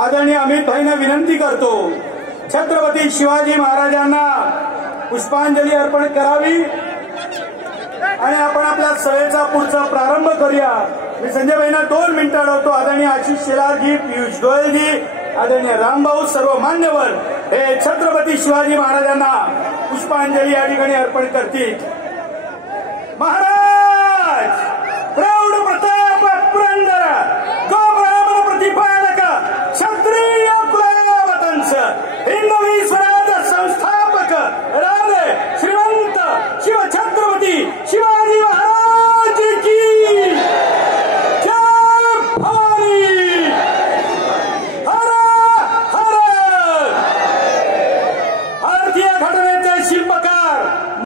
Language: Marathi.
आदरणीय अमित भाईंना विनंती करतो, छत्रपती शिवाजी महाराजांना पुष्पांजली अर्पण करावी आणि आपण आपल्या सभेचा पुढचा प्रारंभ करूया। मी संजय भाईंना 2 मिनिटं अडवतो। आदरणीय आशिष शेलारजी, पियुष गोयलजी, आदरणीय रामभाऊ, सर्व मान्यवर हे छत्रपती शिवाजी महाराजांना पुष्पांजली या ठिकाणी अर्पण करतील। महाराज